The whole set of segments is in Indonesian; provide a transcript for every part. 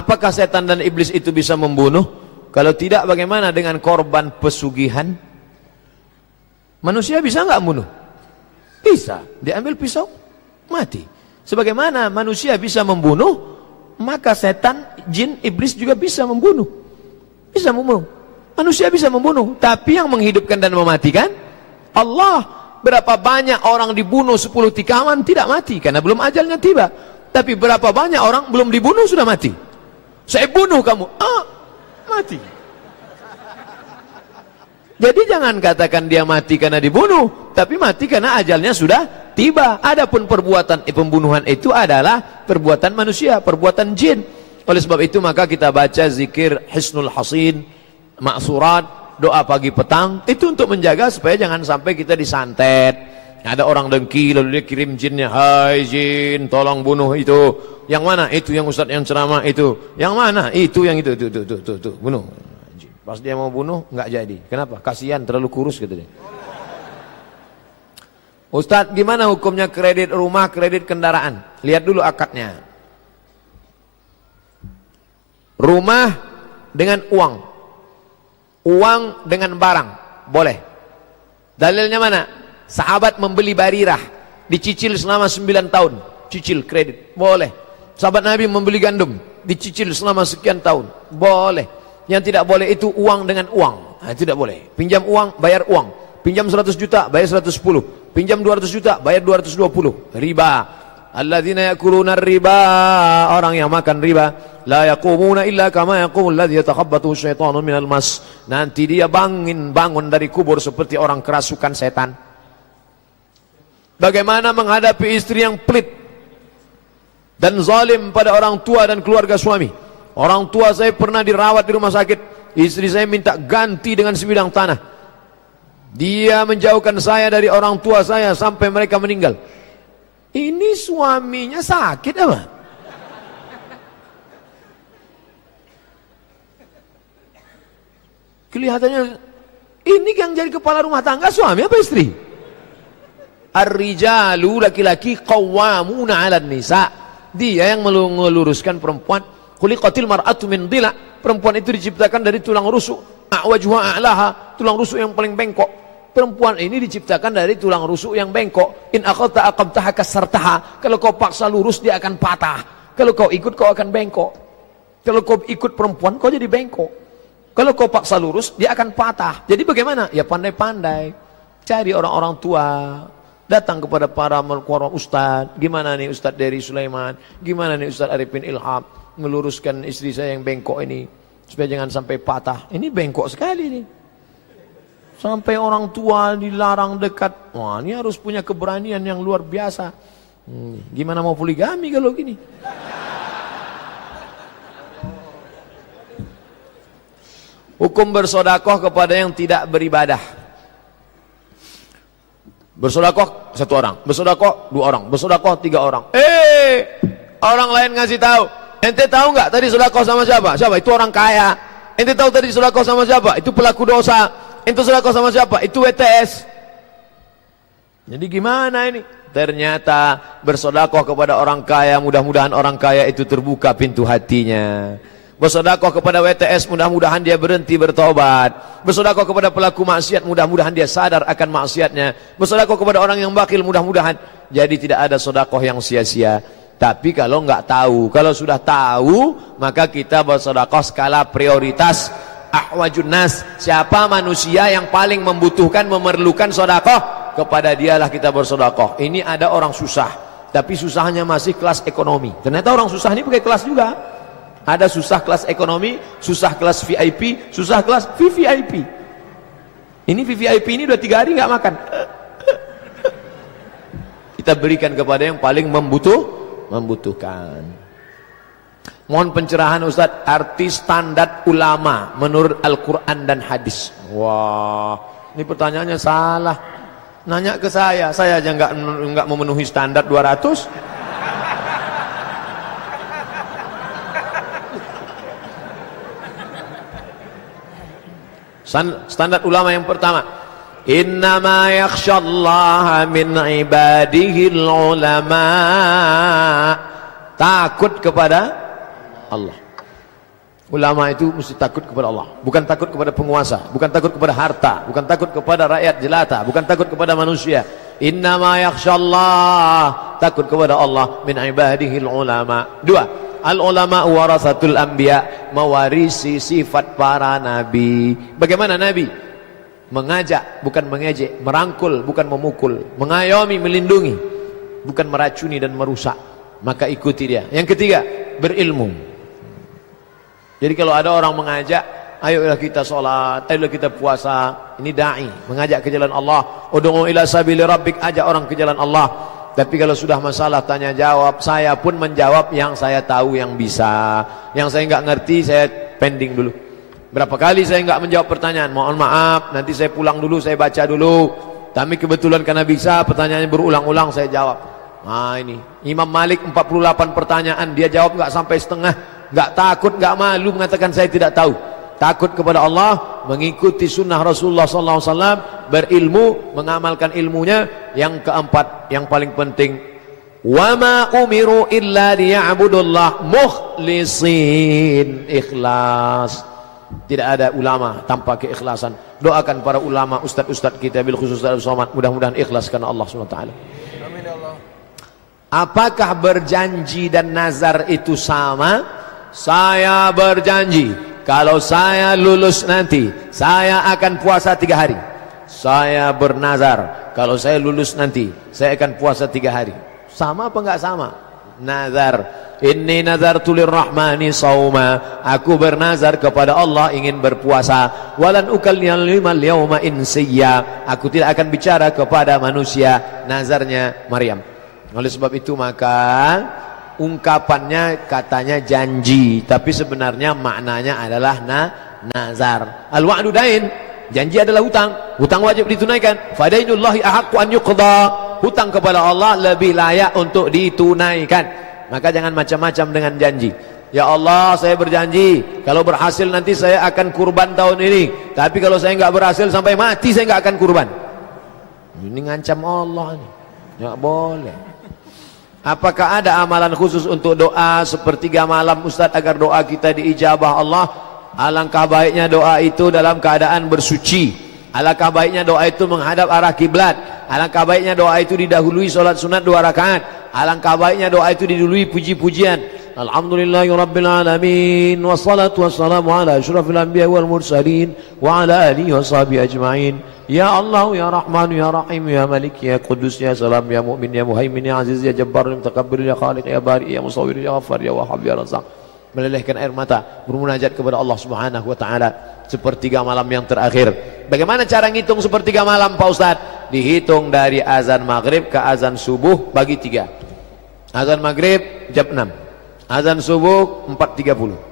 Apakah setan dan iblis itu bisa membunuh? Kalau tidak, bagaimana dengan korban pesugihan? Manusia bisa nggak membunuh? Bisa. Diambil pisau, mati. Sebagaimana manusia bisa membunuh, maka setan, jin, iblis juga bisa membunuh. Bisa membunuh. Manusia bisa membunuh. Tapi yang menghidupkan dan mematikan Allah. Berapa banyak orang dibunuh 10 tikaman tidak mati karena belum ajalnya tiba. Tapi berapa banyak orang belum dibunuh sudah mati. Saya bunuh kamu, mati. Jadi jangan katakan dia mati karena dibunuh, tapi mati karena ajalnya sudah tiba. Adapun perbuatan pembunuhan itu adalah perbuatan manusia, perbuatan jin. Oleh sebab itu maka kita baca zikir Hisnul Hasin, Ma'surat, doa pagi petang, itu untuk menjaga supaya jangan sampai kita disantet. Ada orang dengki lalu dia kirim jinnya, hai jin tolong bunuh itu. Yang mana? Itu yang ustaz yang ceramah itu. Yang mana? Itu yang itu tuh bunuh. Pas dia mau bunuh nggak jadi. Kenapa? Kasihan terlalu kurus gitu dia. Ustaz, gimana hukumnya kredit rumah, kredit kendaraan? Lihat dulu akadnya. Rumah dengan uang, uang dengan barang, boleh. Dalilnya mana? Sahabat membeli Barirah, dicicil selama 9 tahun, cicil kredit, boleh. Sahabat Nabi membeli gandum, dicicil selama sekian tahun, boleh. Yang tidak boleh itu uang dengan uang, nah, tidak boleh. Pinjam uang, bayar uang. Pinjam 100 juta, bayar 110. Pinjam 200 juta, bayar 220. Riba. Alladzina yakuluna riba, orang yang makan riba, la yaqumuna illa kama yaqumul ladzi yatakhabbathu syaitanu minal mas. Nanti dia bangun dari kubur seperti orang kerasukan setan. Bagaimana menghadapi istri yang pelit dan zalim pada orang tua dan keluarga suami? Orang tua saya pernah dirawat di rumah sakit, istri saya minta ganti dengan sebidang tanah. Dia menjauhkan saya dari orang tua saya sampai mereka meninggal. Ini suaminya sakit apa? Kelihatannya ini yang jadi kepala rumah tangga suami apa istri? Ar-rijalu, laki-laki, qawwamuna 'alan nisa. Dia yang meluruskan perempuan. Khuliqatil mar'atu min dhila. Perempuan itu diciptakan dari tulang rusuk. A'wajuha a'laha, tulang rusuk yang paling bengkok. Perempuan ini diciptakan dari tulang rusuk yang bengkok. In aqalta aqamtaha kasartaha. Kalau kau paksa lurus dia akan patah. Kalau kau ikut kau akan bengkok. Kalau kau ikut perempuan kau jadi bengkok. Kalau kau paksa lurus dia akan patah. Jadi bagaimana? Ya pandai-pandai. Cari orang-orang tua. Datang kepada para ustadz. Gimana nih Ustadz Dery Sulaiman? Gimana nih Ustadz Arifin Ilham? Meluruskan istri saya yang bengkok ini. Supaya jangan sampai patah. Ini bengkok sekali nih. Sampai orang tua dilarang dekat. Wah, ini harus punya keberanian yang luar biasa. Gimana mau poligami kalau gini? Hukum bersodakoh kepada yang tidak beribadah. Bersodakoh 1 orang, bersodakoh 2 orang, bersodakoh 3 orang. Orang lain ngasih tahu. Ente tahu nggak tadi sodakoh sama siapa? Siapa? Itu orang kaya. Ente tahu tadi sodakoh sama siapa? Itu pelaku dosa. Ente sodakoh sama siapa? Itu WTS. Jadi gimana ini? Ternyata bersodakoh kepada orang kaya, mudah-mudahan orang kaya itu terbuka pintu hatinya. Bersodakoh kepada WTS, mudah-mudahan dia berhenti bertobat. Bersodakoh kepada pelaku maksiat, mudah-mudahan dia sadar akan maksiatnya. Bersodakoh kepada orang yang bakil, mudah-mudahan. Jadi tidak ada sodakoh yang sia-sia. Tapi kalau nggak tahu, kalau sudah tahu, maka kita bersodakoh skala prioritas. Ahwajun nas, siapa manusia yang paling membutuhkan, memerlukan sodakoh, kepada dialah kita bersodakoh. Ini ada orang susah, tapi susahnya masih kelas ekonomi. Ternyata orang susah ini pakai kelas juga. Ada susah kelas ekonomi, susah kelas VIP, susah kelas VVIP. Ini VVIP ini udah 3 hari nggak makan. Kita berikan kepada yang paling membutuhkan. Mohon pencerahan Ustadz, arti standar ulama menurut Al-Quran dan hadis. Wah, ini pertanyaannya salah. Nanya ke saya aja nggak memenuhi standar 200. Standar ulama yang pertama, innama yakhshallaha min ibadihil ulama. Takut kepada Allah. Ulama itu mesti takut kepada Allah, bukan takut kepada penguasa, bukan takut kepada harta, bukan takut kepada rakyat jelata, bukan takut kepada manusia. Innama yakhshallah, takut kepada Allah min ibadihil ulama. Dua, al ulama warasatul anbiya, mewarisi sifat para nabi. Bagaimana nabi? Mengajak bukan mengejek, merangkul bukan memukul, mengayomi melindungi, bukan meracuni dan merusak. Maka ikuti dia. Yang ketiga, berilmu. Jadi kalau ada orang mengajak, ayolah kita sholat, ayolah kita puasa, ini da'i, mengajak ke jalan Allah. Ud'u ila sabili rabbik, ajak orang ke jalan Allah. Tapi kalau sudah masalah tanya jawab, saya pun menjawab yang saya tahu, yang bisa. Yang saya enggak ngerti, saya pending dulu. Berapa kali saya enggak menjawab pertanyaan, mohon maaf, nanti saya pulang dulu, saya baca dulu. Tapi kebetulan karena bisa, pertanyaannya berulang-ulang, saya jawab. Nah ini, Imam Malik 48 pertanyaan, dia jawab enggak sampai setengah. Enggak takut, enggak malu mengatakan saya tidak tahu. Takut kepada Allah, mengikuti sunnah Rasulullah SAW, berilmu, mengamalkan ilmunya. Yang keempat, yang paling penting, wa ma umiru illa liya'budullah mukhlisin, ikhlas. Tidak ada ulama tanpa keikhlasan. Doakan para ulama, ustaz-ustaz kita, bil khusus Ustaz Somad, mudah-mudahan ikhlas karena Allah SWT. Amin ya Allah. Apakah berjanji dan nazar itu sama? Saya berjanji, kalau saya lulus nanti, saya akan puasa 3 hari. Saya bernazar, kalau saya lulus nanti, saya akan puasa 3 hari. Sama apa enggak sama? Nazar. Inni nazartu lirrahmani sauma. Aku bernazar kepada Allah ingin berpuasa. Walan ukallima al-yawma insiya. Aku tidak akan bicara kepada manusia. Nazarnya Maryam. Oleh sebab itu maka ungkapannya katanya janji, tapi sebenarnya maknanya adalah nazar. Al-wa'du dain, janji adalah hutang. Hutang wajib ditunaikan. Fadainullahi ahaqqu an yuqda. Hutang kepada Allah lebih layak untuk ditunaikan. Maka jangan macam-macam dengan janji. Ya Allah, saya berjanji kalau berhasil nanti saya akan kurban tahun ini. Tapi kalau saya enggak berhasil sampai mati saya enggak akan kurban. Ini ngancam Allah nih. Enggak boleh. Apakah ada amalan khusus untuk doa sepertiga malam Ustaz agar doa kita diijabah Allah? Alangkah baiknya doa itu dalam keadaan bersuci. Alangkah baiknya doa itu menghadap arah kiblat. Alangkah baiknya doa itu didahului solat sunat 2 rakaat. Alangkah baiknya doa itu didahului puji-pujian. Alhamdulillahirabbil alamin wassalatu wassalamu ala asyrafil anbiya wal mursalin wa ala alihi washabihi ajmain. Ya Allah, ya Rahman, ya Rahim, ya Malik, ya Qudus, ya Salam, ya Mu'min, ya Muhaimin, ya Aziz, ya Jabbar, ya Mutakabbir, ya Khaliq, ya Bari, ya Musawwir, ya Ghaffar, ya Wahhab, ya Razzaq. Melelehkan air mata, bermunajat kepada Allah Subhanahu wa taala sepertiga malam yang terakhir. Bagaimana cara ngitung sepertiga malam Pak Ustaz? Dihitung dari azan maghrib ke azan subuh bagi 3. Azan maghrib jam 6, azan subuh 4.30.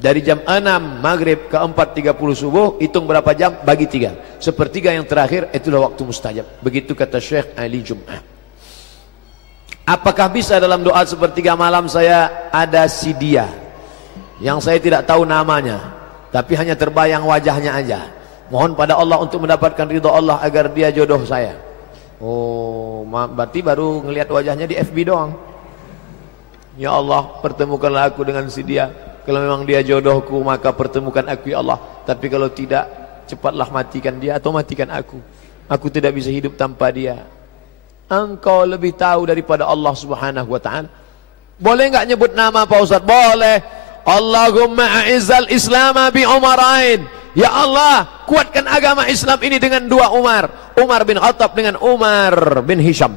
Dari jam 6 maghrib ke 4.30 subuh, hitung berapa jam bagi 3. Sepertiga yang terakhir itulah waktu mustajab. Begitu kata Syekh Ali Jum'ah. Apakah bisa dalam doa sepertiga malam saya ada si dia yang saya tidak tahu namanya, tapi hanya terbayang wajahnya aja. Mohon pada Allah untuk mendapatkan ridha Allah agar dia jodoh saya. Oh, berarti baru ngelihat wajahnya di FB doang. Ya Allah, pertemukanlah aku dengan si dia. Kalau memang dia jodohku, maka pertemukan aku ya Allah. Tapi kalau tidak, cepatlah matikan dia atau matikan aku. Aku tidak bisa hidup tanpa dia. Engkau lebih tahu daripada Allah Subhanahu wa ta'ala. Boleh enggak nyebut nama Pak Ustaz? Boleh. Allahumma a'izzal islama bi umarain. Ya Allah, kuatkan agama Islam ini dengan 2 Umar. Umar bin Khattab dengan Umar bin Hisham.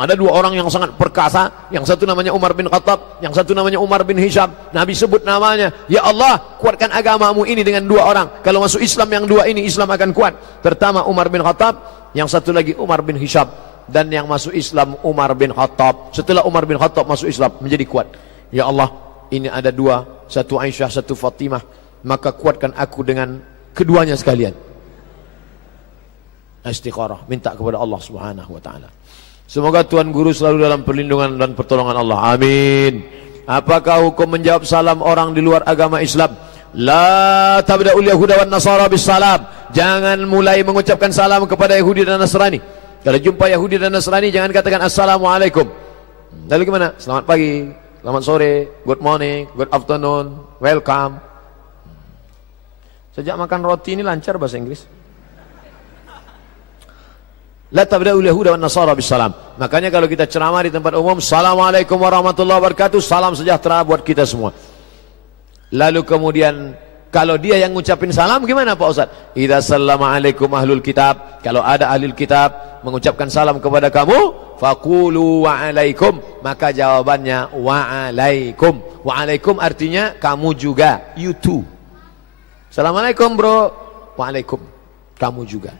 Ada 2 orang yang sangat perkasa, yang satu namanya Umar bin Khattab, yang satu namanya Umar bin Hisham. Nabi sebut namanya, ya Allah, kuatkan agamamu ini dengan 2 orang. Kalau masuk Islam yang 2 ini, Islam akan kuat. Pertama Umar bin Khattab, yang satu lagi Umar bin Hisham. Dan yang masuk Islam Umar bin Khattab. Setelah Umar bin Khattab masuk Islam, menjadi kuat. Ya Allah, ini ada 2, satu Aisyah, satu Fatimah. Maka kuatkan aku dengan keduanya sekalian. Istikharah, minta kepada Allah Subhanahu wa ta'ala. Semoga Tuan Guru selalu dalam perlindungan dan pertolongan Allah. Amin. Apakah hukum menjawab salam orang di luar agama Islam? La tabda'ul yahuda wan nasara bis salam. Jangan mulai mengucapkan salam kepada Yahudi dan Nasrani. Kalau jumpa Yahudi dan Nasrani, jangan katakan assalamualaikum. Lalu gimana? Selamat pagi, selamat sore, good morning, good afternoon, welcome. Sejak makan roti ini lancar bahasa Inggris. La tabda'ul yahuda wan nasara bisalam. Makanya kalau kita ceramah di tempat umum, Assalamualaikum warahmatullahi wabarakatuh, salam sejahtera buat kita semua. Lalu kemudian kalau dia yang ngucapin salam gimana Pak Ustaz? Idza sallama alaikum ahlul kitab. Kalau ada ahlul kitab mengucapkan salam kepada kamu, faqulu wa alaikum, maka jawabannya wa alaikum. Wa alaikum artinya kamu juga, you too. Assalamualaikum bro. Waalaikum, kamu juga.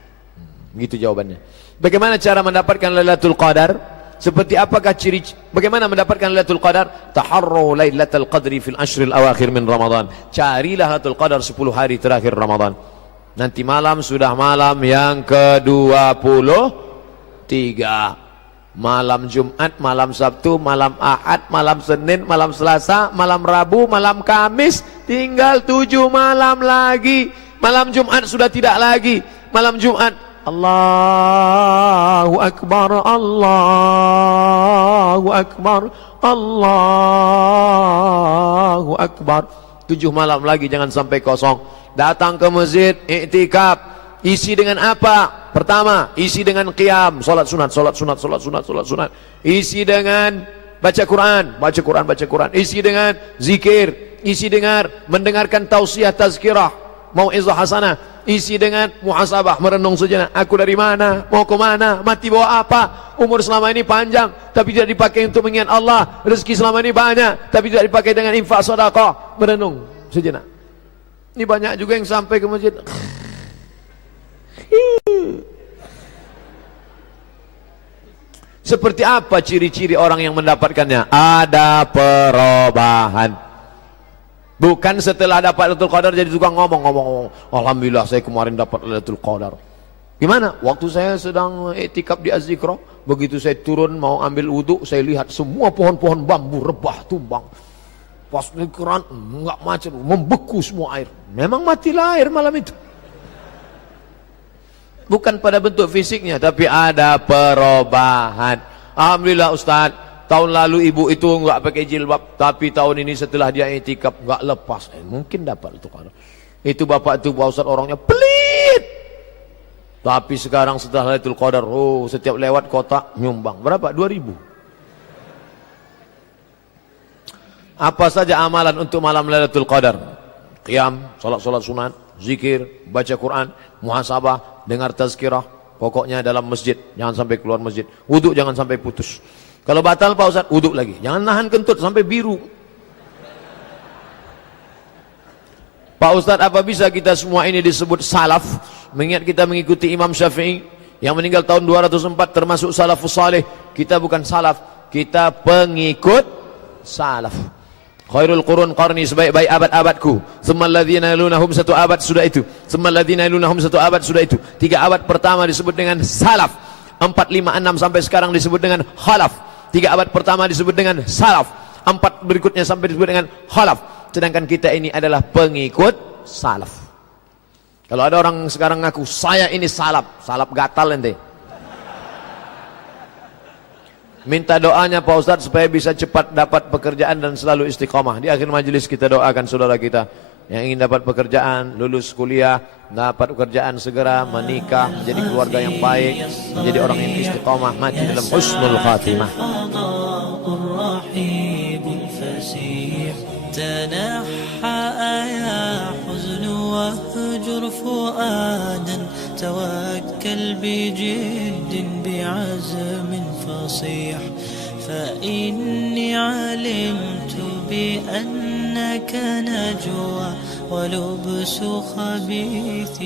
Gitu jawabannya. Bagaimana cara mendapatkan Lailatul Qadar? Seperti apakah ciri? Bagaimana mendapatkan Lailatul Qadar? Taharru Lailatul Qadri fil ashril awakhir min Ramadan. Carilah Lailatul Qadar 10 hari terakhir Ramadan. Nanti malam sudah malam yang ke-23. Malam Jumat, malam Sabtu, malam Ahad, malam Senin, malam Selasa, malam Rabu, malam Kamis. Tinggal 7 malam lagi. Malam Jumat sudah tidak lagi. Malam Jumat Allahu Akbar, Allahu Akbar, Allahu Akbar. 7 malam lagi, jangan sampai kosong. Datang ke masjid, iktikaf. Isi dengan apa? Pertama, isi dengan qiyam, salat sunat, salat sunat, salat sunat, salat sunat. Isi dengan baca Quran, baca Quran, baca Quran. Isi dengan zikir, isi dengan mendengarkan tausiah tazkirah, mau'izah hasanah. Isi dengan muhasabah, merenung sejenak. Aku dari mana? Mau ke mana? Mati bawa apa? Umur selama ini panjang tapi tidak dipakai untuk mengingat Allah. Rezeki selama ini banyak tapi tidak dipakai dengan infak sedekah. Merenung sejenak. Ini banyak juga yang sampai ke masjid. Seperti apa ciri-ciri orang yang mendapatkannya? Ada perubahan. Bukan setelah dapat Lailatul Qadar jadi tukang ngomong. Alhamdulillah saya kemarin dapat Lailatul Qadar. Gimana? Waktu saya sedang iktikaf di Az-Zikra, begitu saya turun mau ambil wudhu, saya lihat semua pohon-pohon bambu rebah tumbang. Pas di Quran enggak macet, membeku semua air. Memang matilah air malam itu. Bukan pada bentuk fisiknya, tapi ada perubahan. Alhamdulillah Ustaz, tahun lalu ibu itu enggak pakai jilbab, tapi tahun ini setelah dia iktikaf enggak lepas. Mungkin dapat itu. Itu bapak itu Pak Ustaz orangnya pelit. Tapi sekarang setelah Lailatul Qadar, setiap lewat kota nyumbang. Berapa? 2.000. Apa saja amalan untuk malam Lailatul Qadar? Qiyam, salat sunat, zikir, baca Quran, muhasabah, dengar tazkirah. Pokoknya dalam masjid, jangan sampai keluar masjid. Wudu jangan sampai putus. Kalau batal Pak Ustaz, wudu lagi. Jangan nahan kentut sampai biru. Pak Ustaz, apa bisa kita semua ini disebut salaf? Mengingat kita mengikuti Imam Syafi'i yang meninggal tahun 204 termasuk salafus salih. Kita bukan salaf, kita pengikut salaf. Khairul qurun qarni, sebaik-baik abad-abadku. Tsummal ladzina yalunahum, satu abad sudah itu. Tsummal ladzina yalunahum, satu abad sudah itu. 3 abad pertama disebut dengan salaf. 4, 5, 6 sampai sekarang disebut dengan khalaf. 3 abad pertama disebut dengan salaf. 4 berikutnya sampai disebut dengan khalaf. Sedangkan kita ini adalah pengikut salaf. Kalau ada orang sekarang ngaku saya ini salaf gatal ente. Minta doanya Pak Ustadz supaya bisa cepat dapat pekerjaan dan selalu istiqomah. Di akhir majelis kita doakan saudara kita yang ingin dapat pekerjaan, lulus kuliah, dapat pekerjaan segera, menikah, menjadi keluarga yang baik, menjadi orang yang istiqomah, mati dalam husnul khatimah. توكل بجد بعزم فصيح فإني علمت بأنك نجوى ولبس خبيث